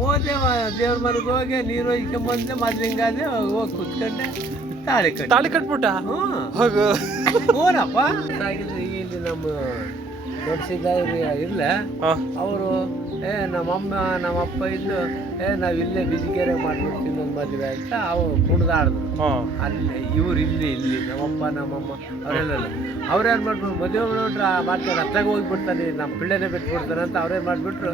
ಹೋದೆ ದೇವ್ರ ಮನೆಗೆ ಹೋಗಿ ನೀರು ಇಟ್ಕೊಂಬಂದೆ ಮೊದ್ಲು ಹಿಂಗಾದೆ ಹೋಗಿ ಕುತ್ಕೊಂಡೆ ತಾಳಿ ಕಟ್ಟಿ. ತಾಳಿ ಕಟ್ಬಿಟ್ಟ? ಹ್ಞೂ ಹೋಗ. ಹೋರಪ್ಪ ಆಗಿದ್ರೆ ಇಲ್ಲಿ ನಮ್ಮ ದೊಡ್ಡ ಹಾ. ಅವರು ಏ ನಮ್ಮಮ್ಮ ನಮ್ಮಪ್ಪ ಇದ್ದು ಏ ನಾವು ಇಲ್ಲೇ ಬಿಜಿಗೆರೆ ಮಾಡ್ಬಿಟ್ಟು ಒಂದು ಮದುವೆ ಅಂತ ಅವರು ಕುಡ್ದಾಡಿದ್ರು ಹಾ. ಅಲ್ಲಿ ಇವ್ರು ಇಲ್ಲಿ ಇಲ್ಲಿ ನಮ್ಮಪ್ಪ ನಮ್ಮಮ್ಮ ಅವರೆಲ್ಲ ಅವ್ರೇನು ಮಾಡ್ಬಿಟ್ರು ಮದುವೆ ಆ ಮಾಡ್ತಾರೆ ಅತ್ತಾಗ ಹೋಗ್ಬಿಡ್ತಾನೆ ನಮ್ಮ ಪಿಳ್ಳೆನೆ ಬಿಟ್ಬಿಡ್ತಾನೆ ಅಂತ ಅವ್ರೇನು ಮಾಡಿಬಿಟ್ರು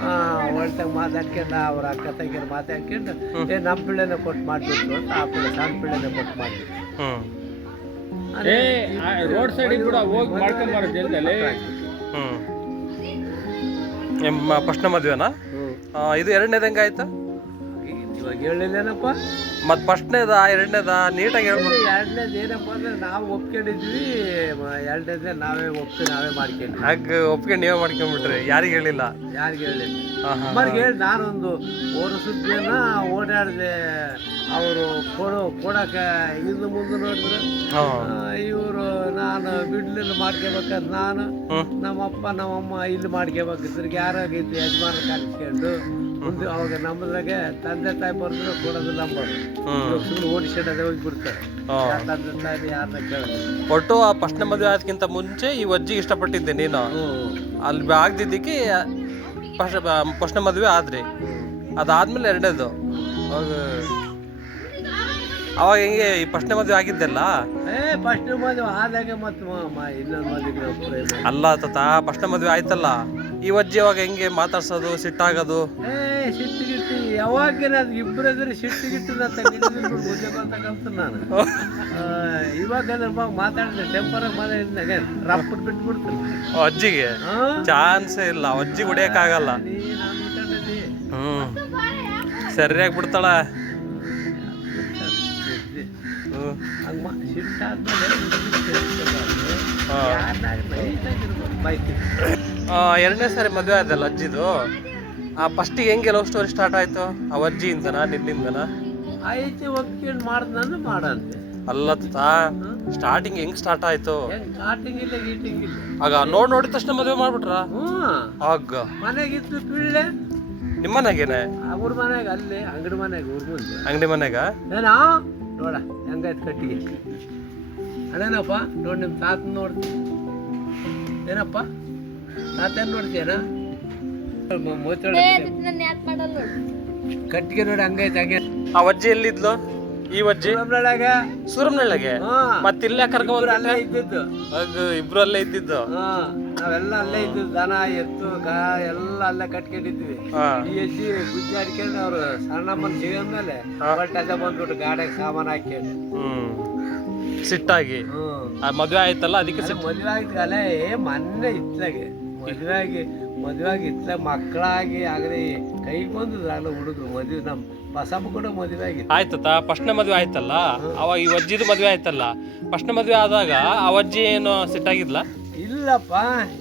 ಹಾ. ಒಳ್ತಾಗ ಮಾತಾಡ್ಕೊಂಡು ಅವ್ರ ಅಕ್ಕ ತಂಗಿಯರ ಮಾತಾಡ್ಕೊಂಡು ಏ ನಮ್ಮ ಪಿಳ್ಳೆನೆ ಕೊಟ್ಟು ಮಾಡಿಬಿಟ್ರು ಅಂತ ಆ ಪಿಳ್ಳೆ ಸಣ್ಣ ಪಿಳ್ಳೆನೆ ಕೊಟ್ಟು ಮಾಡಿಬಿಟ್ರು. ರೋಡ್ ಸೈಡ್ ಕೂಡ ಹೋಗಿ ಮಾಡ್ಕೊಂಬಾರ ಜಲ್ದಲ್ಲಿ ಹ್ಮ್. ಎಮ್ಮ ಮದುವೆನಾ? ಇದು ಎರಡನೇದು ಹೆಂಗಾಯ್ತು ಇವಾಗ ಹೇಳಿಲ್ಲೇನಪ್ಪ ಮತ್ತು ಫಸ್ಟ್ನೇದ ಎರಡನೇದ? ನೀಟಾಗಿ ಹೇಳ್ಬೇಕು ಎರಡನೇದು ಏನಪ್ಪ ಅಂದ್ರೆ ನಾವು ಒಪ್ಕೊಂಡಿದ್ವಿ ಎರಡನೇದೇ ನಾವೇ ಒಪ್ಪಿ ನಾವೇ ಮಾಡ್ಕೊಂಡ್ವಿ. ಹಾಗೆ ಒಪ್ಕೊಂಡು ನೀವೇ ಮಾಡ್ಕೊಂಡ್ಬಿಟ್ರಿ ಯಾರಿಗೆ ಹೇಳಿಲ್ಲ? ಯಾರಿಗೆ ಹೇಳಿಲ್ಲ. ಅಮ್ಮನಿಗೆ ಹೇಳಿ ನಾನೊಂದು ಓಡ ಸುದ್ದಿಯನ್ನ ಓಡಾಡಿದೆ ಅವರು ಕೊಡೋ ಕೊಡಕ್ಕೆ ಹಿಂದೆ ಮುಂದೆ ನೋಡಿದ್ರೆ ಇವರು ನಾನು ಬಿಡ್ಲಿಲ್ಲ ಮಾಡ್ಕೋಬೇಕಾದ್ರೆ ನಾನು. ನಮ್ಮಪ್ಪ ನಮ್ಮಮ್ಮ ಇಲ್ಲಿ ಮಾಡ್ಕೋಬೇಕಿದ್ರೆ. ಯಾರಾಗೈತಿ ಯಜಮಾನ ಕಲಿಸ್ಕೊಂಡು ಮುಂದೆ ಅವಾಗ ನಮ್ಮದ್ರಾಗೆ ತಂದೆ ತಾಯಿ ಬರೆದ್ರೆ ಕೊಡೋದು ನಂಬರ್. ಸುಮ್ಮನೆ ಓಡಿಸ್ಕೊಂಡದೆ ಹೋಗ್ಬಿಡ್ತಾರೆ. ತಂದೆ ತಾಯಿ ಯಾರನ್ನ ಕೇಳೋದು? ಒಟ್ಟು ಆ ಪ್ರಶ್ನೆ ಮದುವೆ ಆದಕ್ಕಿಂತ ಮುಂಚೆ ಈ ಅಜ್ಜಿಗೆ ಇಷ್ಟಪಟ್ಟಿದ್ದೆ ನೀನು. ಅಲ್ಲಿ ಆಗ್ದಿದ್ದಕ್ಕೆ ಫಸ್ಟ್ ಫಸ್ಟ್ನೇ ಮದುವೆ ಆದ್ರಿ. ಅದಾದ್ಮೇಲೆ ಎರಡನೇದು. ಅವಾಗ ಹೆಂಗೆ ಈ ಫಸ್ಟ್ನೇ ಮದುವೆ ಆಗಿದ್ದೆಲ್ಲ? ಏ ಫಸ್ಟ್ ಮದುವೆ ಆದಾಗ ಮತ್ತೆ ಇನ್ನೊಂದು ಮದುವೆ ಪ್ರೇಮ ಅಲ್ಲ ತಾತ ಫಸ್ಟ್ನೇ ಮದುವೆ ಆಯ್ತಲ್ಲ. ಈ ಅಜ್ಜಿ ಅವಾಗ ಹೆಂಗೆ ಮಾತಾಡ್ಸೋದು ಸಿಟ್ಟಾಗೋದು? ಏ ಸಿಟ್ಟು ಗಿಟ್ಟು ಯಾವಾಗ ಅದು ಇಬ್ಬರದ್ರೆ ಸಿಟ್ಟು ಗಿಟ್ಟು ಅಂತ ನಾನು. ಇವಾಗ ಅದ್ರ ಬಗ್ಗೆ ಮಾತಾಡಿದ್ರೆ ಟೆಂಪರಾಗಿ ಮಾತಾಡಿದಾಗ ರಪ್ಪಟ್ ಬಿಟ್ಬಿಡ್ತೀನಿ. ಆ ಅಜ್ಜಿಗೆ? ಚಾನ್ಸೇ ಇಲ್ಲ ಅಜ್ಜಿ ಹೊಡಿಯಕ್ಕಾಗಲ್ಲ. ನೀನು ಹ್ಮ್. ಸರಿಯಾಗಿ ಬಿಡ್ತಾಳ. ಎರಡನೇ ಸಾರಿ ಮದುವೆ ಆದಲ್ಲ ಅಜ್ಜಿದು? ಆ ಫಸ್ಟಿಗೆ ಹೆಂಗೆ ಲವ್ ಸ್ಟೋರಿ ಸ್ಟಾರ್ಟ್ ಆಯ್ತು? ಆ ಅಜ್ಜಿಯಿಂದನ ನಿನ್ನಿಂದನ? ಆಯ್ತು ಒಪ್ಕೊಂಡು ಮಾಡ್ದಂದ್ರೆ ಮಾಡಂತೆ. ಅಲ್ಲ ಸ್ಟಾರ್ಟಿಂಗ್ ಹೆಂಗ್ ಸ್ಟಾರ್ಟ್ ಆಯ್ತು? ಸ್ಟಾರ್ಟಿಂಗ್ ಇಲ್ಲ ಗೀಟಿಂಗ್ ಇಲ್ಲ. ಆಗ ನೋಡ್ ನೋಡಿದ ತಕ್ಷಣ ಮದುವೆ ಮಾಡ್ಬಿಟ್ರ? ಆಗ. ಮನೆಗಿತ್ತು ಪಿಳ್ಳೆ ನಿಮ್ಮನೆಗೇನೆ ಅವ್ರ ಮನೆಗೆ ಅಲ್ಲಿ ಅಂಗಡಿ ಮನೆಗೆ ಊರ್ ಮುಂದೆ. ಅಂಗಡಿ ಮನೆಗ? ಏನಾ? ನೋಡ ಹೆಂಗಾಯ್ತು ಕಟ್ಟಿಗೆ? ಅದೇನಪ್ಪ ನೋಡಿ ನಿಮ್ಮ ತಾತನ ನೋಡ್ತೀನಿ. ಏನಪ್ಪ? ತಾತನ ನೋಡ್ತೀಯನ? ಕಟ್ಟಿಗೆ. ನೋಡಿ. ಹಂಗೈತೆ ಹಂಗೆ ಆ ಅಜ್ಜಿ ಎಲ್ಲಿದ್ಲು? ಈ ಅಜ್ಜಿ ನಮ್ಮನೆಯಾಗ ಸೂರಮ್ನಳ್ಳಗೆ? ಹಾ. ಮತ್ತೆ ಇಲ್ಲೇ ಕರ್ಕೊಂಡ್ ಅಲ್ಲೇ ಇದ್ದಿದ್ದು. ಇಬ್ರು ಅಲ್ಲೇ ಇದ್ದಿದ್ದು? ಹಾ ನಾವೆಲ್ಲ ಅಲ್ಲೇ ಇದ್ದಿದ್ದು. ದನ ಎತ್ತು ಗಾ ಎಲ್ಲ ಅಲ್ಲೇ ಕಟ್ಕೊಂಡಿದ್ವಿ. ಹಾ. ಈ ಅಜ್ಜಿ ಗುಜ್ಜಿ ಆಡ್ಕೊಂಡು ಅವ್ರು ಸಣ್ಣಮ್ಮನ ಮೇಲೆ ಬಟ್ ಅದೇ ಬಂದ್ಬಿಟ್ಟು ಗಾಡಿಗೆ ಸಾಮಾನು ಹಾಕ್ಯಂಡು ಹ್ಮ್. ಸಿಟ್ಟಾಗಿ. ಹ್ಮ್. ಆ ಮದ್ವೆ ಆಯ್ತಲ್ಲ ಅದಕ್ಕೆ ಮದುವೆ ಮದ್ವೆ ಆಗಿದ್ಕಲ್ಲ ಏ ಮೊನ್ನೆ ಇತ್ಲಾಗೆ. ಮದುವೆ ಆಗಿ ಮದುವೆ ಆಗಿ ಮಕ್ಕಳಾಗಿ ಆಗದೆ ಕೈ ಬಂದು ಅಲ್ಲ ಹುಡುಗರು ಮದುವೆ ನಮ್ಮ ಬಸಮ್ಮ ಕೂಡ ಮದ್ವೆ ಆಗಿತ್ತು. ಆಯ್ತತ? ಫಸ್ಟ್ನೇ ಮದ್ವೆ ಆಯ್ತಲ್ಲ? ಅವಾಗ ಈ ಅಜ್ಜಿದು ಮದ್ವೆ ಆಯ್ತಲ್ಲ? ಫಸ್ಟ್ನೇ ಮದ್ವೆ ಆದಾಗ ಆ ಅಜ್ಜಿ ಏನು ಆಗಿಲ್ಲ ಇಲ್ಲಪ್ಪ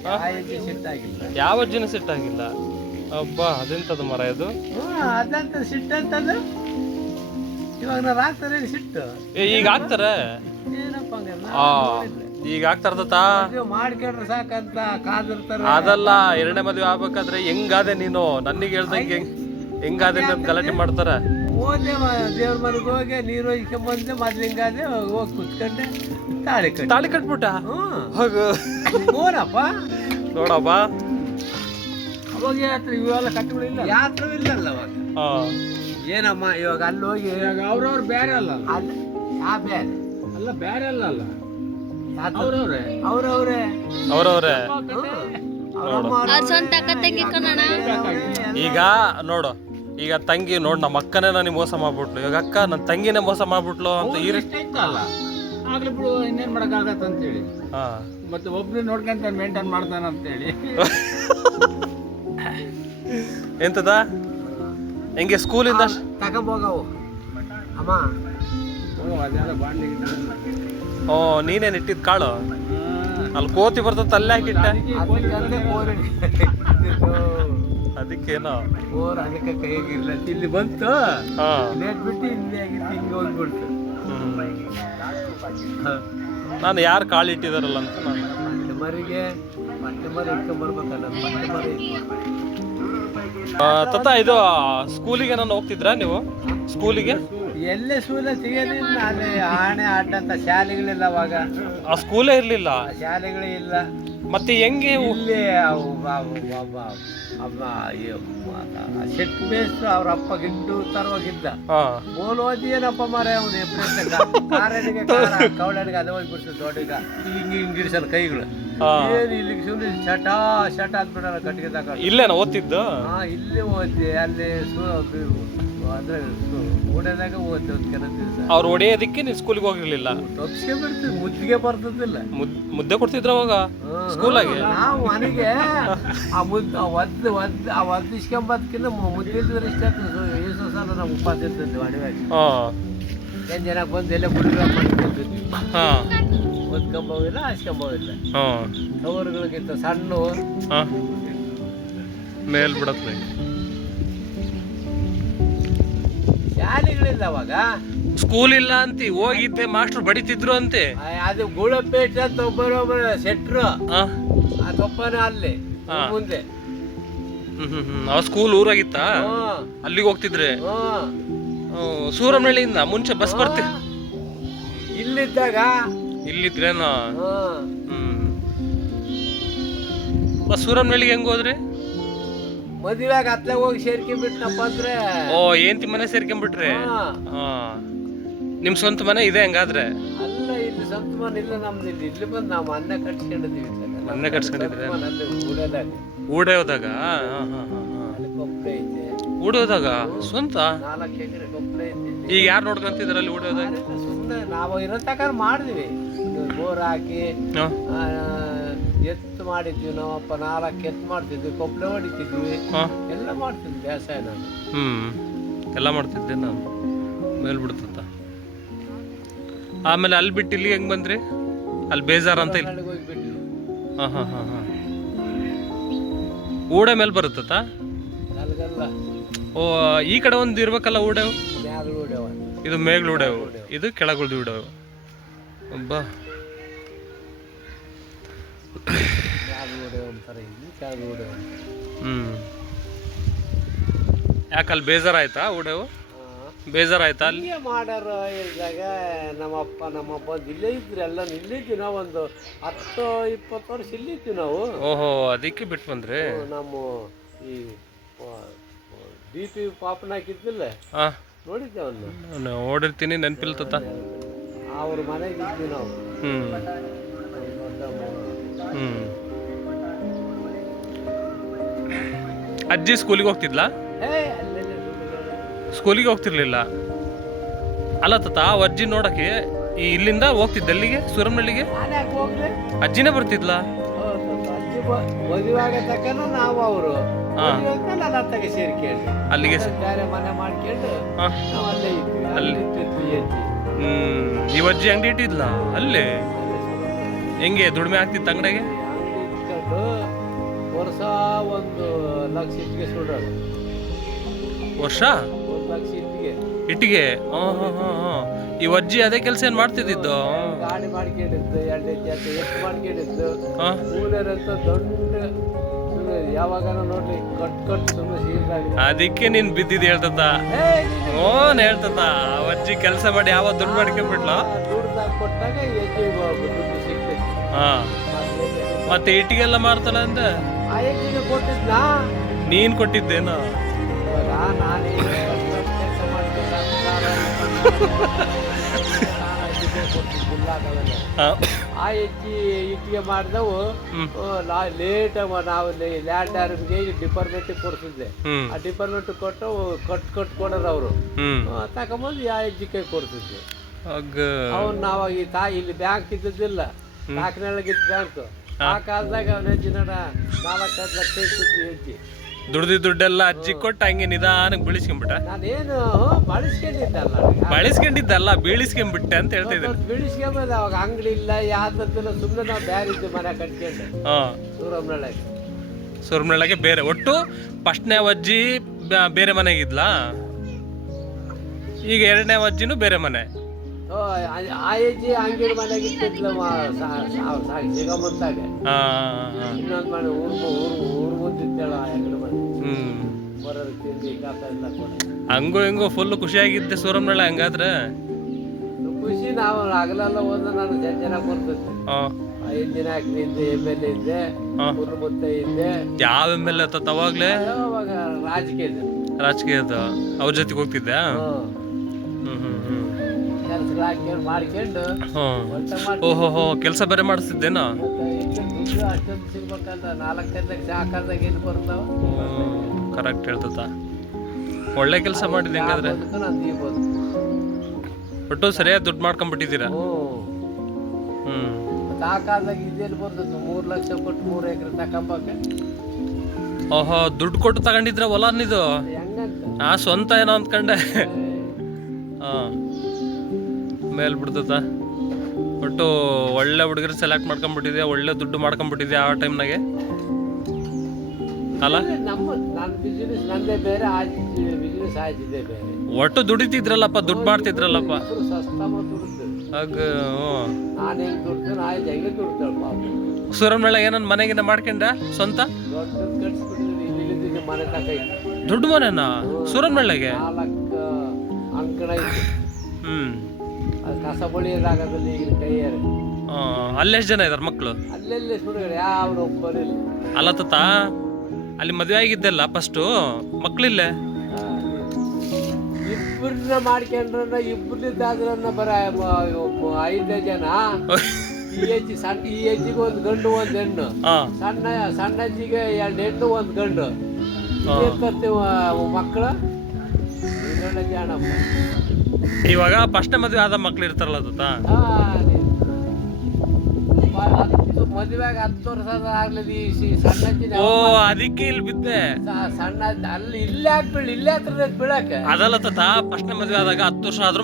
ಆ ಅಜ್ಜಿ ಸಿಟ್ಟಾಗಿಲ್ಲ ಯಾವ ಅಜ್ಜಿನೂ ಆಗಿಲ್ಲ. ಅಬ್ಬ ಅದೆಂತದು ಮರ ಇದು? ಹ್ಞೂ ಅದಂತ ಸಿಟ್ಟಂತದು ಇವಾಗ ನಾವು ಆಗ್ತಾರೆ ಸಿಟ್ಟು ಏ, ಈಗ ಆಗ್ತಾರೆ ಏನಪ್ಪ ಆ ಈಗ ಆಗ್ತಾರದ ಮಾಡ್ಕೊಂಡ್ರೆ ಸಾಕಂತ ಕಾದಿರ್ತಾರೆ. ಅದಲ್ಲ ಎರಡನೇ ಮದ್ವೆ ಆಗ್ಬೇಕಾದ್ರೆ ಹೆಂಗಾದೆ ನೀನು? ನನಗೆ ಹೇಳ್ದಂಗೆ ಹೆಂಗ್ ನಮ್ ಗಲಾಟೆ ಮಾಡ್ತಾರ? ಹೋದೆ ಮ- ದೇವ್ರ ಮನೆಗೆ ಹೋಗಿ ನೀರು ಇಸ್ಕೊಂಬಂದೆ ಮೊದ್ಲಿಂಗಾದೆ ಹೋಗಿ ಕುತ್ಕೊಂಡೆ ತಾಳಿ ಕಟ್ಟಿ ತಾಳಿ ಕಟ್ಬಿಟ್ಟ? ಹ್ಞೂ ಹೋಗು. ಹೋನಪ್ಪ. ನೋಡಪ್ಪ. ಅವಾಗ ಯಾತ್ರ ಇವೆಲ್ಲ ಕಟ್ಟುಗಳಿಲ್ಲ ಇಲ್ಲ? ಇಲ್ಲಲ್ಲ ಅವಾಗ. ಏನಮ್ಮ ಇವಾಗ ಅಲ್ಲಿ ಹೋಗಿ? ಅವ್ರವ್ರು ಬೇರೆ ಅಲ್ಲ ಅಲ್ಲ? ಆ ಬೇರೆ. ಅಲ್ಲ ಬೇರೆ ಅಲ್ಲ ಅಲ್ಲ? ಅವ್ರವ್ರೆ? ಅವ್ರವ್ರೆ. ಅವ್ರವ್ರೆ. ಈಗ ನೋಡು. ಈಗ ತಂಗಿ ನೋಡ್ ನಮ್ಮ ಅಕ್ಕನೇ ನನಗೆ ಮೋಸ ಮಾಡ್ಬಿಟ್ಲು. ಇವಾಗ ಅಕ್ಕ ನನ್ನ ತಂಗಿನೇ ಮೋಸ ಮಾಡ್ಬಿಟ್ಲು ಅಂತ ಈ ರೀತಿ ಇಷ್ಟ ಇತ್ತಲ್ಲ ಆಗ್ಲಿ ಬಿಡು ಇನ್ನೇನ್ ಮಾಡಕ್ಕಾಗತ್ತ ಅಂತೇಳಿ. ಹಾ. ಮತ್ತೆ ಒಬ್ರು ನೋಡ್ಕೊಂತ ಮೇಂಟೈನ್ ಮಾಡ್ತಾನ ಅಂತೇಳಿ. ಎಂತದ? ಹೆಂಗೆ ಸ್ಕೂಲಿಂದ? ತಗೋಬೋಗವು ಅಮ್ಮ. ಅದ್ಯಾವುದೋ ಬಾಂಡ್ಲಿ ಓ ನೀನೇನ್ ಇಟ್ಟಿದ್ ಕಾಳು? ಅಲ್ಲಿ ಕೋತಿ ಬರ್ತದ ಅಲ್ಲೇ ಹಾಕಿಟ್ಟ. ಅದಕ್ಕೇನೋ? ಬೋರ್ ಅದಕ್ಕೆ ಕೈಗೆ ಇಲ್ಲ ಬಂತು. ಹಾ. ನೇಟ್ ಬಿಟ್ಟು ಇಲ್ಲಿ ಆಗಿತ್ತು ಹಿಂಗೆ ಹೋಗ್ಬಿಡ್ತು. ನಾನು ಯಾರು ಕಾಳು ಇಟ್ಟಿದಾರಲ್ಲ ಅಂತ ನಾನು ಮರಿಗೆ ಮತ್ತೆ ಮರಿ ಇಟ್ಕೊಂಡ್ಬರ್ಬೇಕಲ್ಲ ಮತ್ತೆ ಮರಿ. ತಾತ ಇದು ಸ್ಕೂಲಿಗೆ ನಾನು ಹೋಗ್ತಿದ್ರಾ ನೀವು? ಸ್ಕೂಲಿಗೆ? ಎಲ್ಲೇ ಸ್ಕೂಲ ಸಿಗೋದಿಲ್ಲ ಅಲ್ಲಿ ಆಣೆ ಅಡ್ಡಂತ ಶಾಲೆಗಳಿಲ್ಲ ಅವಾಗ. ಆ ಸ್ಕೂಲೇ ಇರಲಿಲ್ಲ. ಶಾಲೆಗಳೇ ಇಲ್ಲ. ಮತ್ತೆ ಹೆಂಗೆ ಇಲ್ಲಿ ಶೆಟ್ ಬೇಸ್ ಅವ್ರ ಅಪ್ಪ ಗಿಡ್ಡು ತರವಾಗಿದ್ದ. ಓಲ್ ಓದಿ ಏನಪ್ಪ ಮಾರ ಅವನು ಕಾರಣಿಗೆ ಕವಳನಿಗೆ ಅದೇ ಹೋಗ್ಬಿಡ್ತು ದೊಡ್ಡಗ. ಹಿಂಗ ಹಿಂಗ್ ಇಡ್ಸಲ್ಲ ಕೈಗಳು. ಏನು ಇಲ್ಲಿ ಸುಮ್ಮನೆ ಶಟ ಶಟ ಅಂದ್ಬಿಡಲ್ಲ ಕಟ್ಟಿಗೆ ತಗೊಂಡು ಇಲ್ಲೇನಾ ಓದ್ತಿದ್ದು? ಹಾ ಇಲ್ಲೇ ಓದಿ ಅಲ್ಲಿ ಅಂದ್ರೆ ಓಡೋದಾಗ ಓದಿ ಒಂದು ಕೆಲವು ದಿವಸ. ಅವ್ರು ಹೊಡೆಯೋದಕ್ಕೆ ನೀವು ಸ್ಕೂಲಿಗೆ ಹೋಗಿರ್ಲಿಲ್ಲ. ತಪ್ಪಿಗೆ ಮುದ್ದಿಗೆ ಮುದ್- ಮುದ್ದೆ ಕೊಡ್ತಿದ್ರ ಅವಾಗ? ಸ್ಕೂಲಾಗೆ ನಾವು ಮನೆಗೆ ಆ ಮುದ್ದೆ ಆ ಒದ್ದು ಒದ್ದು ಆ ಒದ್ದು ಇಸ್ಕೊಂಬದಕ್ಕಿಂತ ಮುದ್ದಿದ್ರೆ ಇಷ್ಟ ಆಗ್ತದೆ. ಏಸು ಸಲ ನಾವು ಉಪವಾಸ ಇರ್ತಿದ್ವಿ ಅಡವಾಗಿ. ಹಾ. ಏನು ಜನ ಬಂದು ಎಲ್ಲ ಗುಡಿಗಳ ಮಾಡ್ತಿದ್ವಿ ಹಾ. ಟವರ್ಗಳಿಗಿಂತ ಸಣ್ಣ. ಹಾ. ಮೇಲ್ ಬಿಡತ್ಲೆ ಶಾಲೆಗಳಿಲ್ಲ ಅವಾಗ. ಸ್ಕೂಲ್ ಇಲ್ಲ ಅಂತ ಹೋಗಿದ್ದೆ ಮಾಸ್ಟರ್ ಬಡಿತಿದ್ರು ಅಂತೆ. ಅದು ಗುಳಪೇಟೆ ಅಂತ ಒಬ್ಬರೊಬ್ಬರು ಸೆಟ್ರು ಆ. ಅದೊಬ್ಬನ ಅಲ್ಲಿ. ಮುಂದೆ. ಆ ಸ್ಕೂಲ್ ಊರಾಗಿತ್ತ? ಅಲ್ಲಿಗೆ ಹೋಗ್ತಿದ್ರೆ? ಸೂರಮಳ್ಳಿಯಿಂದ ಮುಂಚೆ ಬಸ್ ಬರ್ತಿ. ಇಲ್ಲಿದ್ದಾಗ. ಇಲ್ಲಿದ್ರೇನ? ಬಸ್ ಸೂರಮಳ್ಳಿಗೆ ಹೆಂಗ್ ಹೋದ್ರಿ? ಮದುವೆಗೆ ಅತ್ಲೆ ಹೋಗಿ ಸೇರ್ಕೊಂಡ್ಬಿಟ್ನಪ್ಪ ಅಂದ್ರೆ. ಓ ಏಂತಿ ಮನೆ ಸೇರ್ಕೊಂಡ್ಬಿಟ್ರಿ? ಹಾ. ಹಾ. ನಿಮ್ ಸ್ವಂತ ಮನೆ ಇದೆ ಹಂಗಾದ್ರೆ? ಅಲ್ಲ ಇಲ್ಲಿ ಸ್ವಂತ ಮನೆ ಇಲ್ಲ ನಮ್ದು ಇಲ್ಲಿ. ಇಲ್ಲಿ ಬಂದು ನಾವು ಅನ್ನ ಕಟ್ಸ್ಕೊಂಡಿದ್ದೀವಿ ಮನೆ ಕಟ್ಸ್ಕೊಂಡಿದ್ರೆ ಅಲ್ಲಿ ಊಡೆ ಹೋದಾಗ? ಹಾ, ಹಾ, ಹಾ, ಹಾ. ಅಲ್ಲಿ ಕೊಪ್ಪಳ ಐತೆ. ಊಡೆ ಹೋದಾಗ? ಸ್ವಂತ? ನಾಲ್ಕು ಎಕರೆ ಕೊಪ್ಪಳ ಐತೆ ಈಗ ಯಾರು ನೋಡ್ಕೊಂತಿದ್ರ ಅಲ್ಲಿ ಊಡೆ ಹೋದಾಗ? ಸುಮ್ಮನೆ ನಾವು ಇರೋ ತಕ ಮಾಡಿದ್ವಿ ಬೋರ್ ಹಾಕಿ ಹಾ. ಆ, ಮಾಡಿದ್ವಿ ನಾವಪ್ಪ ನಾಲ್ಕು ಎತ್ತು ಮಾಡ್ತಿದ್ವಿ ಕೊಬ್ಬಳೆ ಹೊಡಿತಿದ್ವಿ. ಎಲ್ಲ ಮಾಡ್ತಿದ್ವಿ ಬೇಸಾಯ ನಾನು. ಹ್ಮ್. ಎಲ್ಲ ಮಾಡ್ತಿದ್ದೆ ನಾನು. ಮೇಲ್ ಬಿಡ್ತತ್ತ ಆಮೇಲೆ ಅಲ್ಲಿ ಬಿಟ್ಟು ಇಲ್ಲಿ ಹೆಂಗ್ ಬಂದ್ರಿ? ಅಲ್ಲಿ ಬೇಜಾರ್ ಅಂತ ಇಲ್ಲಿ. ಹಾಂ ಹಾ ಹಾ ಹಾ. ಊಡೆ ಮೇಲೆ ಬರುತ್ತತ್ತ? ಓ ಈ ಕಡೆ ಒಂದು ಇರ್ಬೇಕಲ್ಲ ಊಡೆವು ಇದು ಮೇಗ್ಲು ಊಡೆವು ಇದು ಕೆಳಗುಳ್ದು ಊಡೆವು ಬಾ ಮ್ಯಾಲ ಒಂಥರ ಇಲ್ಲಿ ಕೆಳಗೆ ಹ್ಞೂ ಯಾಕೆ ಯಾಕಲ್ಲಿ ಬೇಜಾರಾಯ್ತಾ ಊಡೆವು ಬೇಜಾರಾಯ್ತಾ ಅಲ್ಲಿ? ಮಾಡ್ಯಾರ ಇದ್ದಾಗ ನಮ್ಮಪ್ಪ ನಮ್ಮಪ್ಪ ಇಲ್ಲೇ ಇದ್ರಿ ಎಲ್ಲ ನಿಲ್ಲಿದ್ವಿ ನಾವು ಒಂದು ಹತ್ತು ಇಪ್ಪತ್ತು ವರ್ಷ ಇಲ್ಲಿದ್ವಿ ನಾವು. ಓಹೋ ಅದಕ್ಕೆ ಬಿಟ್ಟು ಬಂದ್ರಿ? ನಮ್ಮ ಈ ಡಿ ಪಿ ಪಾಪನ ಹಾಕಿದ್ದಿಲ್ಲ? ಹಾ ನೋಡಿದ್ದೆ ಓಡಿರ್ತೀನಿ ನೆನ್ಪಿಲ್ ತತ್ತ ಅವ್ರ ಮನೆಗೆ ಇದ್ವಿ ನಾವು. ಹ್ಞೂ ಹ್ಞೂ ಹ್ಮ್. ಅಜ್ಜಿ ಸ್ಕೂಲಿಗೆ ಹೋಗ್ತಿದ್ಲಾ? ಸ್ಕೂಲಿಗೆ ಹೋಗ್ತಿರ್ಲಿಲ್ಲ. ಅಲ್ಲ ತಾತ, ಆ ಅಜ್ಜಿ ನೋಡಕ್ಕೆ ಈ ಇಲ್ಲಿಂದ ಹೋಗ್ತಿದ್ದ ಅಲ್ಲಿಗೆ ಹೋಗ್ಲಿ ಅಜ್ಜಿನೇ ಬರ್ತಿದ್ಲ? ಅಲ್ಲಿಗೆ ಅಲ್ಲೇ ಹ್ಮ್, ಈ ಅಜ್ಜಿ ಅಂಗಡಿ ಇಟ್ಟಿದ್ಲ? ಅಲ್ಲೇ. ಹೆಂಗೆ ದುಡಿಮೆ ಆಗ್ತಿತ್ತು ಅಂಗಡಿಗೆ? ವರ್ಷ ಒಂದು ಲಕ್ಷ ಇಟ್ಟಿಗೆ ಸುಡೋದು ವರ್ಷ? ಒಂದು ಲಕ್ಷ ಇಟ್ಟಿಗೆ. ಇಟ್ಟಿಗೆ? ಹಾ ಹಾ ಹಾ ಹಾ ಈ ಅಜ್ಜಿ ಅದೇ ಕೆಲಸ ಏನ್ ಮಾಡ್ತಿದ್ದಿದ್ದು? ಗಾಡಿ ಮಾಡ್ಕೊಂಡಿದ್ದು ಎರಡು ಜಾತಿ ಎಷ್ಟು ಮಾಡ್ಕೊಂಡಿದ್ದು. ಹಾ. ಅಂತ ದೊಡ್ಡ ಸುಮ್ನೆ ಯಾವಾಗ ನೋಡ್ಲಿ ಕಟ್ ಕಟ್ ಸುಮ್ಮನೆ ಅದಕ್ಕೆ ನೀನ್ ಬಿದ್ದಿದ್ ಹೇಳ್ತದ? ಓನ್ ಹೇಳ್ತದ? ಅಜ್ಜಿ ಕೆಲಸ ಮಾಡಿ ಯಾವ ದುಡ್ಡು ಮಾಡ್ಕೊಂಡ್ಬಿಟ್ಲ? ದುಡ್ಡು ಕೊಟ್ಟಾಗ ಹೆಜ್ಜೆ ದುಡ್ಡು ಸಿಗ್ತೈತಿ ಹಾ. ಮತ್ತೆ ಇಟ್ಟಿಗೆಲ್ಲ ಮಾಡ್ತಾನ ಅಂದ ನೀನ್ ಕೊಟ್ಟಿದ್ದೇನ. ಆ. ಹೆಜ್ಜಿ ಇಟ್ಟಿಗೆ ಮಾಡಿದವು. ಲೇಟ್ ನಾವು ಲ್ಯಾಂಡ್ ಆರ್ಮಿಗೆ ಡಿಪಾರ್ಟ್ಮೆಂಟಿಗೆ ಕೊಡ್ತಿದ್ದೆ. ಆ ಡಿಪಾರ್ಟ್ಮೆಂಟ್ ಕೊಟ್ಟು ಕಟ್ ಕಟ್ ಕೊಡೋರು ಅವರು ತಕೊಂಬಂದು ತಗೊಂಬಂದು ಆ ಹೆಜ್ಜಿ ಕೈ ಕೊಡ್ತಿದ್ದೆ. ಅವ್ನು ಅವನ್ ನಾವಾಗ ಈ ತಾಯಿ ಇಲ್ಲಿ ಬ್ಯಾಂಕ್ ಇದ್ದಿದ್ದಿಲ್ಲ. ಕಾಕಿನೊಳಗಿತ್ತು ಬ್ಯಾಂಕ್ ಆ? ಕಾಲದಾಗ ಅವನ ಹೆಜ್ಜಿ ನೋಡ ನಾಲ್ಕೈದು ಲಕ್ಷ ದುಡ್ದಿದ್ ದುಡ್ಡೆಲ್ಲ ಅಜ್ಜಿ ಕೊಟ್ಟು ಹಂಗೆ ನಿಧಾನಕ್ಕೆ ಬೀಳಿಸ್ಕೊಂಡ್ಬಿಟ್ಟ? ನಾನೇನು ಬಳಸ್ಕೊಂಡಿದ್ದಲ್ಲ. ಬಳಸ್ಕೊಂಡಿದ್ದಲ್ಲ ಬೀಳಿಸ್ಕೊಂಬಿಟ್ಟೆ ಅಂತ ಹೇಳ್ತಿದ್ರು ಬಿಡಿಸ್ಕೊಂಬಂದ ಅವಾಗ ಅಂಗಡಿ ಇಲ್ಲ ಯಾವ್ದಿಲ್ಲ ಸುಮ್ಮನೆ ನಾವು ಬೇರೆ ಇದ್ದು ಮನೆ ಕಟ್ಕೊಂಡು. ಹಾ. ಸೂರಮ್ನಳ್ಳಿ ಸುರ್ಮಳಗೆ ಬೇರೆ. ಒಟ್ಟು ಫಸ್ಟ್ನೇ ಅಜ್ಜಿ ಬೇರೆ ಮನೆಗಿದ್ಲಾ ಈಗ ಎರಡನೇ ಅಜ್ಜಿನೂ ಬೇರೆ ಮನೆ. ಓ, ಆ- ಆ ಹೆಜ್ಜೆ ಅಂಗಡಿ ಮನೆಗೆ ಇಟ್ಟಿದ್ಲ ಸಿಗಮಂತಾಗ ಹಾ ಇನ್ನೊಂದು ಮನೆ ಊರ್ ಊರ್ ಊರ್ ಮುಂದಿತ್ತೇಳ ಅಂಗಡಿ ಮನೆ. ಬರೋದು ತಿಂಡಿ ಕಾಸ ಎಲ್ಲ ಕೊಡ. ಹಂಗೋ ಹಿಂಗು ಫುಲ್ ಖುಷಿಯಾಗಿದ್ದೆ ಸೂರಮ್ನಳ್ಳಿ ಹಂಗಾದ್ರೆ. ಖುಷಿ ನಾವು ಹಗಲೆಲ್ಲ ಹೋದ ನಾನು ಜನ ಬರ್ತೈತೆ ಹಾ ಐದು ದಿನ ಇದ್ದೆ ಎಂ ಎಲ್ ಎ ಇದ್ದೆ ಹಾ. ಮುತ್ತ ಇದ್ದೆ. ಯಾವ ಎಂ ಎಲ್ ಎ ತವಾಗ್ಲೇ? ಅವಾಗ ರಾಜಕೀಯದ ರಾಜಕೀಯದ ಅವ್ರ ಜೊತೆಗೆ ಹೋಗ್ತಿದ್ದೆ ಕೆಲ್ಸಗಳು ಹಾಕ್ಕೊಂಡು ಮಾಡ್ಕೊಂಡು ಹ್ಮ್ ಒಟ್ಟ ಮಾಡಿ ಓಹೋ ಹೋ ಕೆಲಸ ಬೇರೆ ಮಾಡಿಸ್ತಿದ್ದೇನೋ? ದುಡ್ಡು ಅಷ್ಟೊಂದು ಸಿಗ್ಬೇಕಲ್ಲ ನಾಲ್ಕು ಸಾಕಾದಾಗ ಎಲ್ಲಿ ಬರ್ತಾವ? ಕರೆಕ್ಟ್ ಹೇಳ್ತತ ಒಳ್ಳೆ ಕೆಲಸ ಮಾಡಿದೆ ಹಂಗಾದ್ರೆ? ಬದುಕು ನಂದು ಈ ಬದುಕು ಒಟ್ಟು ಸರಿಯಾಗಿ ದುಡ್ಡು ಮಾಡ್ಕೊಂಡ್ಬಿಟ್ಟಿದ್ದೀರಾ ಹ್ಞೂ. ಆ ಬರ್ತದೆ? ಮೂರು ಲಕ್ಷ ಕೊಟ್ಟು ಮೂರು ಎಕರೆ ತಕೊಂಬಕ್ಕೆ? ಓಹೋ ದುಡ್ಡು ಕೊಟ್ಟು ತಗೊಂಡಿದ್ರ ಹೊಲನಿದು ಹೆಂಗಂತ? ಆ ಸ್ವಂತ ಏನೋ ಅಂದ್ಕೊಂಡೆ. ಹಾ ಮೇಲ್ ಬಿಡ್ತದ. ಒಟ್ಟು ಒಳ್ಳೆ ಹುಡುಗರು ಸೆಲೆಕ್ಟ್ ಮಾಡ್ಕೊಂಡ್ಬಿಟ್ಟಿದ್ಯಾ ಒಳ್ಳೆ ದುಡ್ಡು ಮಾಡ್ಕೊಂಡ್ಬಿಟ್ಟಿದ್ಯಾ ಆ ಟೈಮ್ನಾಗೆ ಅಲ್ಲ? ಒಟ್ಟು ದುಡಿತಿದ್ರಲ್ಲಪ್ಪ ದುಡ್ಡು ಮಾಡ್ತಿದ್ರಲ್ಲಪ್ಪ. ಸೂರಮ್ನಳ್ಳ ಏನನ್ ಮನೆಗಿನ ಮಾಡ್ಕೊಂಡ ಸ್ವಂತ? ದೊಡ್ಡ ಮನೆನಾ? ಸೂರಮ್ನಳ್ಳಗೆ? ಹ್ಮ್ ಬಳಿಯೋದಾಗದಲ್ಲಿ ಈಗ ಕೈಯಾರೆ ಅಲ್ಲೆಷ್ಟ್ ಜನ ಇದಾರೆ ಮಕ್ಕಳು ಅಲ್ಲೆಲ್ಲ ಸುಡುಗಡೆ ಯಾವ ಒಬ್ಬರಿಲ್ಲ ಅಲ್ಲ ತಾತ ಅಲ್ಲಿ ಮದುವೆ ಆಗಿದ್ದೆಲ್ಲ ಫಸ್ಟು ಮಕ್ಕಳಿಲ್ಲ ಇಬ್ಬರನ್ನ ಮಾಡ್ಕೊಂಡ್ರ ಇಬ್ಬರದ್ದಾದ್ರನ್ನ ಬರ ಐದೇ ಜನ. ಈ ಹೆಜ್ಜಿ ಸಣ್ಣ ಈ ಹೆಜ್ಜಿಗೆ ಒಂದು ಗಂಡು ಒಂದು ಹೆಣ್ಣು. ಸಣ್ಣ ಸಣ್ಣ ಹೆಜ್ಜಿಗೆ ಎರಡು ಹೆಣ್ಣು ಒಂದು ಗಂಡು. ಇರ್ತೀವ ಮಕ್ಕಳು? ಇದೊಳ್ಳೆ ಜಾಣಪ್ಪ ಇವಾಗ ಫಸ್ಟ್ ಮದುವೆ ಆದ ಮಕ್ಳು ಇರ್ತಾರಲ್ಲ ತಾತ ಓ ಅದಕ್ಕೆ ಇಲ್ಲಿ ಬಿದ್ದೆ. ಸಣ್ಣ ಅಲ್ಲಿ ಇಲ್ಲೇ ಹಾಕ್ಬಿಡಿ ಇಲ್ಲೇ ಹತ್ರ ಬೀಳಕ್ಕೆ. ಅದಲ್ಲ ತಾತ ಫಸ್ಟ್ನೇ ಮದುವೆ ಆದಾಗ ಹತ್ತು ವರ್ಷ ಆದ್ರೂ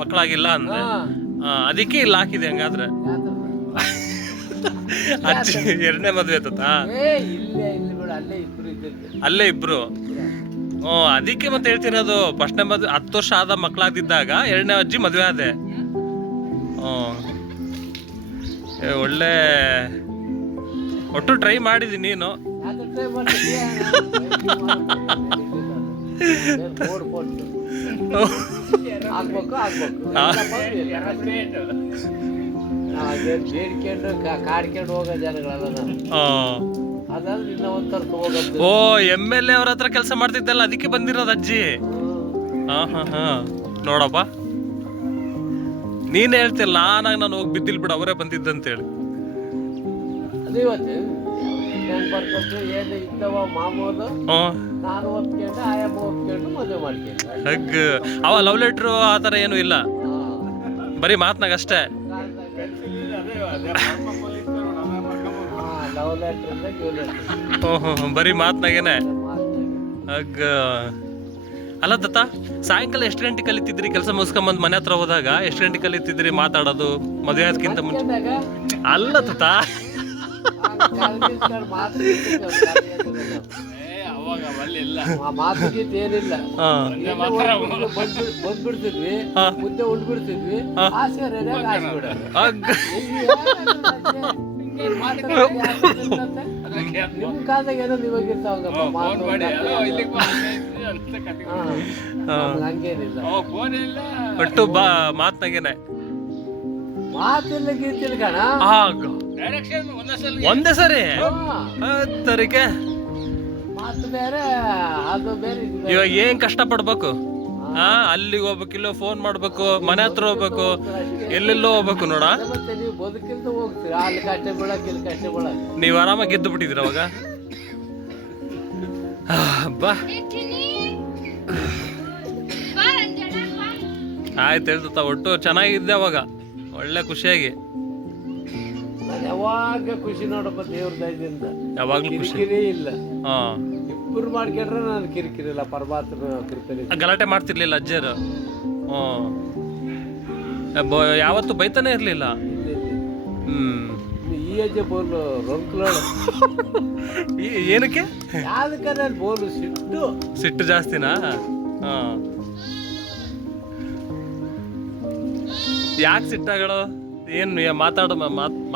ಮಕ್ಕಳಾಗಿಲ್ಲ ಅಂದ್ರೆ. ಅದಕ್ಕೆ ಇಲ್ಲಿ ಹಾಕಿದೆ ಹಂಗಾದ್ರೆ? ಅಜ್ಜಿ ಎರಡನೇ ಮದುವೆ ತಾತ ಅಲ್ಲೇ ಇಬ್ರು? ಹ್ಞೂ ಅದಕ್ಕೆ ಮತ್ತೆ ಹೇಳ್ತಿರೋದು ಫಸ್ಟ್ ನಂಬರ್ ಹತ್ತು ವರ್ಷ ಆದ ಮಕ್ಕಳಾಗಿದ್ದಾಗ ಎರಡನೇ ಅಜ್ಜಿ ಮದುವೆ ಆದೆ. ಹ್ಞೂ ಏ, ಒಳ್ಳೆ ಒಟ್ಟು ಟ್ರೈ ಮಾಡಿದಿ ನೀನು. ಬೇಡ್ಕೊಂಡು ಕಾಡ್ಕೊಂಡು ಹೋಗೋ ಜನಗಳಲ್ಲ ಓ ಎಂ ಎಲ್ ಎ ಅವ್ರ ಹತ್ರ ಕೆಲಸ ಮಾಡ್ತಿದ್ದಲ್ಲ ಅದಕ್ಕೆ ಬಂದಿರೋದು ಅಜ್ಜಿ. ಹಾ ಹಾ ಹಾ. ನೋಡಪ್ಪ. ನೀನ್ ಹೇಳ್ತಿಲ್ಲ ನಾನಾಗ ನಾನು ಹೋಗಿ ಬಿದ್ದಿಲ್ ಬಿಡು ಅವರೇ ಬಂದಿದ್ದಂತೇಳಿ. ಹೆಂಗ್. ಅವ ಲವ್ ಲೆಟ್ರು ಆ ಥರ ಏನು ಇಲ್ಲ. ಬರೀ ಮಾತ್ನಾಗ ಅಷ್ಟೇ. ಹ್ಞೂ ಹ್ಞೂ ಹ್ಞೂ ಬರೀ ಮಾತ್ನಾಗೇನೆ? ಅಗ್ ಅಲ್ಲ ದತ್ತ ಸಾಯಂಕಾಲ ಎಷ್ಟು ಗಂಟೆ ಕಲಿತಿದ್ರಿ ಕೆಲಸ ಮುಗಿಸ್ಕೊಂಬಂದು ಮನೆ ಹತ್ರ ಹೋದಾಗ? ಎಷ್ಟು ಗಂಟೆ ಕಲಿತಿದ್ರಿ ಮಾತಾಡೋದು? ಮದುವೆ ಆದಕ್ಕಿಂತ ಮುಂಚೆ? ಅಲ್ಲ ದತ್ತ. ಬಂದ್ಬಿಡ್ತಿದ್ವಿ. ಮುದ್ದೆ ಉಂಡ್ಬಿಡ್ತಿದ್ವಿ ನಿಮ್ ಕಾಲದಾಗ ಏನೋ ಫೋನ್ ಮಾಡಿ. ಇಲ್ಲಿಗೆ ಬಾ ಅಂತ ಕತೆ ಹಂಗೇನಿಲ್ಲ. ಫೋನ್ ಇಲ್ಲ. ಒಟ್ಟು ಬಾ ಮಾತ್ನಾಗೇನೆ. ಮಾತಿಲ್ಲ ಗೀತಿಲ್ಲ ಕಣ. ಆಗ ಡೈರೆಕ್ಷನ್ ಒಂದೇ ಸಲ ಒಂದೇ ಸರಿ? ತರಿಕೆ. ತರಿಗೆ ಮಾತು ಬೇರೆ ಅದು ಬೇರೆ ಬೇರೆ. ಇವಾಗ ಏನ್ ಕಷ್ಟ ಪಡ್ಬೇಕು ಹಾ ಅಲ್ಲಿಗೆ ಹೋಗ್ಬೇಕು ಇಲ್ಲೋ ಫೋನ್ ಮಾಡ್ಬೇಕು ಮನೆ ಹತ್ರ ಹೋಗ್ಬೇಕು ಎಲ್ಲೆಲ್ಲೋ ಹೋಗ್ಬೇಕು ನೋಡ. ಬದುಕಿಂತ ಹೋಗ್ತೀರಿ? ಅಲ್ಲಿ ಕಷ್ಟ ಬೀಳಕ್ ಇಲ್ಲಿ ಕಷ್ಟ ಬೀಳಕ್. ನೀವು ಆರಾಮಾಗಿ ಗೆದ್ದು ಬಿಟ್ಟಿದ್ದೀರ ಅವಾಗ? ಬಾ. ಆಯ್ತು ಹೇಳ್ತ ಒಟ್ಟು ಚೆನ್ನಾಗಿದ್ದೆ ಅವಾಗ. ಒಳ್ಳೆ ಖುಷಿಯಾಗಿ. ನಾನು ಯಾವಾಗ ಖುಷಿ ನೋಡಪ್ಪ ದೇವ್ರ ದಯದಿಂದ? ಯಾವಾಗ್ಲೂ ಖುಷಿ. ಕಿರಿಕಿರಿ ಇಲ್ಲ. ಹಾ. ಇಬ್ಬರು ಮಾಡ್ಕೊಂಡ್ರೆ ನಾನು ಕಿರಿಕಿರಿ ಇಲ್ಲ ಪರಮಾತ್ಮ ಕೃಪೆ ಗಲಾಟೆ ಮಾಡ್ತಿರ್ಲಿಲ್ಲ ಅಜ್ಜರು ಹ್ಞೂ ಯಾವತ್ತು ಬೈತಾನೆ ಇರ್ಲಿಲ್ಲ. ಈ ಅಜ್ಜೆ ಬೋರ್ಲು ರೊಂಕ್ಲೋಳು. ಏನಕ್ಕೆ? ಯಾವ್ದಕ್ಕಾದ್ರೆ ಬೋಲು ಸಿಟ್ಟು? ಸಿಟ್ಟು ಜಾಸ್ತಿನಾ? ಹಾಂ. ಯಾಕೆ ಸಿಟ್ಟಾಗಳು ಏನು ಮಾತಾಡ ಮಾತ್-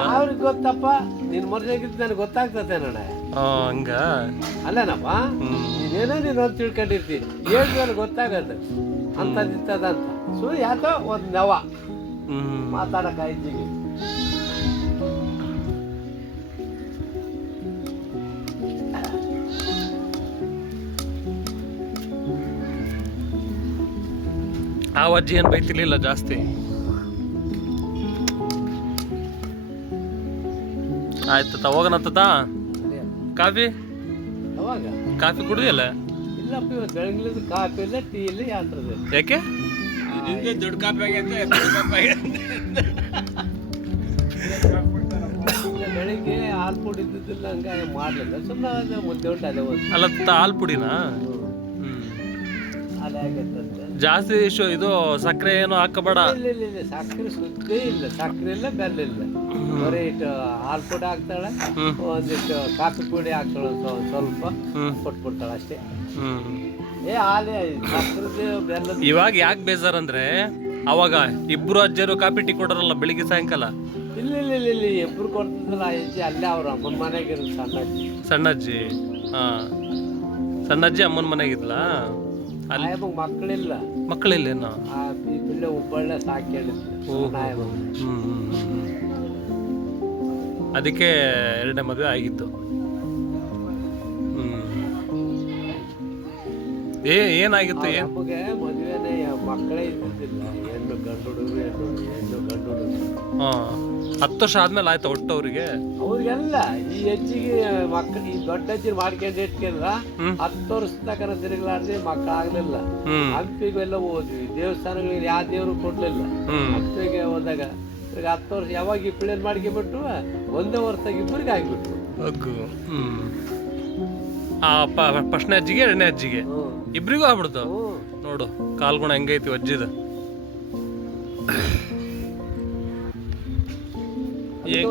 ಅವ್ರಿಗೆ ಗೊತ್ತಪ್ಪ? ನಿನ್ ಮರ್ಜಾಗಿದ್ದು ನನಗೆ. ಗೊತ್ತಾಗ್ತದೆ ನೋಡ ಹಂಗ? ಅಲ್ಲನಪ್ಪ ನೀನೇನೋ ನೀನು ಅಂತ ತಿಳ್ಕೊಂಡಿರ್ತೀನಿ ಹೇಳಿದ್ಮೇಲೆ ಗೊತ್ತಾಗತ್ತೆ. ಅಂತದಿತ್ತದಂತ ಸು ಯಾಕೋ ಒಂದು ನವ. ಹ್ಮ್. ಆ ಅಜ್ಜಿ ಏನು ಬೈತಿರ್ಲಿಲ್ಲ ಜಾಸ್ತಿ? ಆಯ್ತು ತ? ಹೋಗೋಣತ್ತ ಕಾಫಿ? ಅವಾಗ? ಕಾಫಿ ಕುಡಿದಿಲ್ಲ ಕಾಫಿ ಇಲ್ಲ ಟೀ ಇಲ್ಲ ಯಾಕೆ? ನಿಂದೆ ದೊಡ್ಡ ಕಾಪಿ ಆಗೈತೆ ಆಗೈತೆ. ಬೆಳಿಗ್ಗೆ ಹಾಲು ಪುಡಿ ಇದ್ದಿದ್ದಿಲ್ಲ ಹಂಗಾಗಿ ಮಾಡಲಿಲ್ಲ. ಸುಮ್ಮನೆ ಒಂದು ದೊಡ್ಡ ಉಂಟು ಅದೇ ಒಂದು ಅಲ್ಲ ಹಾಲ್ ಪುಡಿನಾ? ಹ್ಮ್. ಅದೇ ಆಗತ್ತಂತೆ ಜಾಸ್ತಿ ಇಶು ಇದು ಸಕ್ಕರೆ ಏನು ಹಾಕಬೇಡ. ಇಲ್ಲ ಇಲ್ಲ ಇಲ್ಲ ಸಕ್ಕರೆ ಸುದ್ದಿ ಇಲ್ಲ ಸಕ್ಕರೆ ಇಲ್ಲ ಬೆಲ್ಲ ಇಲ್ಲ. ಬರೀ ಇಟ್ಟು ಹಾಲು ಪುಡಿ ಹಾಕ್ತಾಳೆ. ಒಂದಿಷ್ಟು ಕಾಫಿ ಪುಡಿ ಹಾಕ್ತಾಳೆ ಸ್ವಲ್ಪ. ಕೊಟ್ಬಿಡ್ತಾಳೆ ಅಷ್ಟೇ. ಏ ಹಾಲೇ ಸಕ್ಕರೆ ಬೆಲ್ಲ ಇವಾಗ ಯಾಕೆ ಬೇಜಾರಂದ್ರೆ ಅವಾಗ ಇಬ್ರು ಅಜ್ಜರು ಕಾಫಿ ಟೀ ಕೊಡೋರಲ್ಲ ಬೆಳಿಗ್ಗೆ ಸಾಯಂಕಾಲ? ಇಲ್ಲ ಇಲ್ಲ ಇಲ್ಲ ಇಲ್ಲ ಇಬ್ರು ಕೊಡ್ತಿದ್ರಲ್ಲ ಅಜ್ಜಿ ಅಲ್ಲೇ ಅವ್ರ ಅಮ್ಮನ ಮನೆಗೆ ಸಣ್ಣಜ್ಜಿ. ಸಣ್ಣ ಅಜ್ಜಿ ಸಣ್ಣಜ್ಜಿ ಹಾ. ಸಣ್ಣಜ್ಜಿ ಅಮ್ಮನ ಮನೆಗಿದ್ಲ ಅಲ್ಲಿ ಆಯಮ್ಮ ಮಕ್ಕಳಿಲ್ಲ. ಮಕ್ಕಳಿಲ್ಲೇನು ಆ ಈ ಬಿಳ್ಳೆ ಹುಬ್ಬಳ್ಳೆ ಸಾಕೊಂಡಿದ್ರು ನಾಯಮ್ಮ. ಹ್ಮ್ ಹ್ಮ್, ಹ್ಮ್. ಅದಕ್ಕೆ ಎರಡನೇ ಮದುವೆ ಆಗಿತ್ತು. ಹ್ಮ್. ಏ ಏನಾಗಿತ್ತು ಏನ್? ನಮಗೆ ಮದುವೆನೇ ಮಕ್ಕಳೇ ಇದ್ದಿದ್ದಿಲ್ಲ. ಹೆಣ್ಣು ಗಂಡು ಹುಡುಗರು ಹೆಣ್ಣು ಹೆಣ್ಣು ಗಂಡು ಹುಡುಗರು ಹಾ. ಹತ್ತು ವರ್ಷ ಆದ್ಮೇಲೆ ಆಯ್ತಾ ಒಟ್ಟು ಅವ್ರಿಗೆ. ಅವ್ರಿಗೆಲ್ಲ ಈ ಹೆಜ್ಜಿಗೆ ಮಕ್ಕಳು ಈ ದೊಡ್ಡ ಹೆಜ್ಜೆ ಮಾಡ್ಕೊಂಡು ಹ್ಮ್. ಹತ್ತು ವರ್ಷ ತನಕ ತಿರುಗಲಾರ್ದೆ ಮಕ್ಕಳಾಗ್ಲಿಲ್ಲ. ಹಂಪಿಗೆಲ್ಲ ಹೋದ್ವಿ. ದೇವಸ್ಥಾನಗಳಿಗೆ ಯಾವ ದೇವರು ಕೊಡ್ಲಿಲ್ಲ. ಹಂಪಿಗೆ ಹೋದಾಗ ಹತ್ತು ವರ್ಷ ಯಾವಾಗ ಈ ಪಿಳಿಯನ್ ಬಿಟ್ಟು ಒಂದೇ ವರ್ಷದಾಗ ಇಬ್ಬರಿಗೆ ಆಗಿಬಿಟ್ರು. ಆ ಫಸ್ಟ್ನೇ ಅಜ್ಜಿಗೆ ಎರಡನೇ ಅಜ್ಜಿಗೆ. ಇಬ್ರಿಗೂ ಆಗ್ಬಿಡ್ತು. ನೋಡು ಕಾಲ್ಗುಣ ಹೆಂಗೈತಿ ಅಜ್ಜಿದ.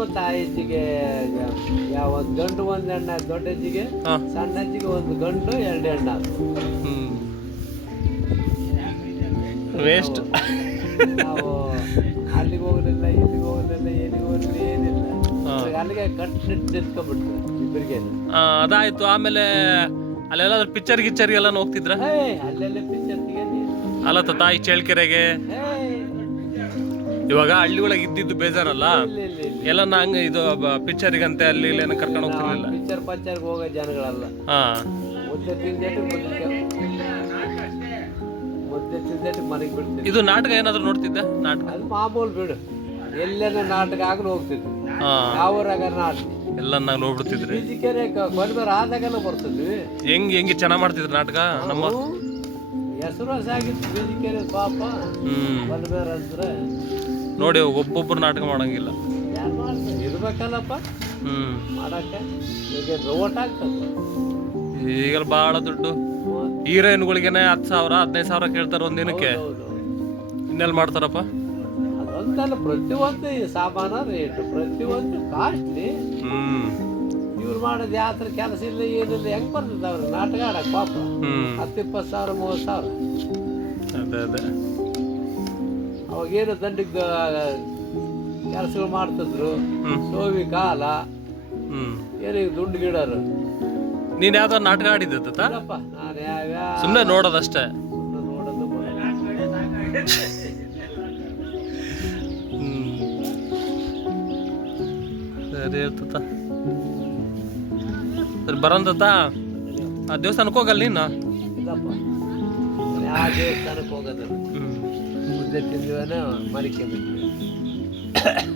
ಒಂದು ಆ ಯಾವ ಒಂದು ಗಂಡು ಒಂದು ಹೆಣ್ಣ ದೊಡ್ಡ ಅಜ್ಜಿಗೆ ಸಣ್ಣ ಹೆಜ್ಜಿಗೆ ಒಂದು ಗಂಡು ಎರಡು ಹೆಣ್ಣ. ವೇಸ್ಟ್ ನಾವು ಅಲ್ಲಿಗೆ ಹೋಗಲಿಲ್ಲ ಇಲ್ಲಿಗೆ ಹೋಗಲಿಲ್ಲ ಎಲ್ಲಿಗೆ ಹೋಗಲಿಲ್ಲ ಏನಿಲ್ಲ. ಅಲ್ಲಿಗೆ ಕಟ್ಟಿಟ್ಟು ನಿಂತ್ಕೊಂಡ್ಬಿಟ್ರು ಇಬ್ಬರಿಗೆ. ಅದಾಯ್ತು. ಆಮೇಲೆ ಅಲ್ಲೆಲ್ಲ ಪಿಕ್ಚರ್ ಗಿಚ್ಚರ್ಗೆಲ್ಲ ಹೋಗ್ತಿದ್ರ? ಹೇ ಅಲ್ಲೆಲ್ಲ ಪಿಕ್ಚರ್ ಅಲ್ಲ ತಾಯಿ ಚೇಳ್ಕೆರೆಗೆ. ಇವಾಗ ಹಳ್ಳಿಯೊಳಗೆ ಇದ್ದಿದ್ದು ಬೇಜಾರಲ್ಲ? ಎಲ್ಲ ನಂಗೆ ಇದು ಪಿಕ್ಚರಿಗಂತೆ ಅಲ್ಲಿ ಇಲ್ಲಿ ಏನೋ ಕರ್ಕೊಂಡು ಹೋಗ್ತಿರ್ಲಿಲ್ಲ. ಪಿಕ್ಚರ್ ಪಂಚರ್ಗೆ ಹೋಗೋ ಜನಗಳಲ್ಲ. ಹಾ. ಮುದ್ದೆ ತಿಂದೇಟು ಮುದ್ದೆ ತಿಂದೇಟು ಮನೆಗೆ ಇದು ನಾಟಕ ಏನಾದ್ರು ನೋಡ್ತಿದ್ದೆ ನಾಟಕ? ಅದು ಮಾಮೂಲು ಬಿಡು. ಎಲ್ಲೆಲ್ಲ ನಾಟಕ ಆಗಲು ಹೋಗ್ತಿದ್ವಿ. ಹಾ. ಯಾವ ಊರಾಗ ನಾಟಕ? ಎಲ್ಲ ನಾವು ನೋಡ್ಬಿಡ್ತಿದ್ರಿ. ಬಿಜಿಕೆರೆ ಕೊಡ್ಬೇರ ಆದಾಗೆಲ್ಲ ಬರ್ತಿದ್ವಿ. ಹೆಂಗ್ ಹೆಂಗೆ ಚೆನ್ನಾಗಿ ಮಾಡ್ತಿದ್ರು ನಾಟಕ? ನಮ್ಮ ಹೆಸರು ಆಗಿತ್ತು ಬಿಜಿಕೆರೆ ಪಾಪ. ಹ್ಮ್. ಬಲ್ಬೇರ ಅಂದ್ರೆ ನೋಡಿ ಒಬ್ಬೊಬ್ರು ನಾಟಕ ಮಾಡಂಗಿಲ್ಲ. ಇರ್ಬೇಕಲ್ಲಪ್ಪ. ಹ್ಮ್. ಮಾಡಕ್ಕೆ ಈಗ ಬಹಳ ದುಡ್ಡು. ಹೀರೋಯಿನ್ಗಳಿಗೆನೆ ಹತ್ತು ಸಾವಿರ ಹದಿನೈದು ಸಾವಿರ ಕೇಳ್ತಾರೆ ಒಂದಿನಕ್ಕೆ ದಿನಕ್ಕೆ. ಇನ್ನೆಲ್ಲಿ ಮಾಡ್ತಾರಪ್ಪ? ಅದೊಂದಲ್ಲ ಪ್ರತಿಯೊಂದು ಸಾಮಾನ ರೇಟ್ ಪ್ರತಿಯೊಂದು ಕಾಸ್ಟ್ಲಿ ಇವ್ರು ಮಾಡೋದು ಯಾವ ಕೆಲಸ ಇಲ್ಲ ಏನಿಲ್ಲ ಹೆಂಗ್ ಬರ್ತದೆ ಅವ್ರು? ನಾಟಕ ಆಡಕ್ ಪಾಪ. ಹತ್ತು ಇಪ್ಪತ್ತು ಸಾವಿರ ಮೂವತ್ತು ಸಾವಿರ. ಅದೇ ಅದೇ. ಅವಾಗ ಏನು ದಂಡಿಗೆ ಕೆಲಸಗಳು ಮಾಡ್ತಿದ್ರು. ಸೋವಿ ಕಾಲ. ಹ್ಮ್. ಏನೀಗ ದುಡ್ಡು ಗಿಡರು. ನೀನ್ ಯಾವ್ದೋ ನಾಟಕ ಆಡಿದ್ದೆ ನಾನು ಯಾವ ಸುಮ್ಮನೆ ನೋಡೋದಷ್ಟೇ. ನೋಡೋದು ಸರಿ ಇರ್ತತ ಸರಿ ಬರಂತತ ತಾತ. ಆ ದೇವಸ್ಥಾನಕ್ಕೆ ಹೋಗಲ್ಲ ನೀನು? ಇಲ್ಲಪ್ಪ. ಯಾವ ದೇವಸ್ಥಾನಕ್ಕೆ ಹೋಗೋದಿಲ್ಲ. ತಿಂದಿವನ ಮಡಿಕೆ ಬಿಟ್ಟು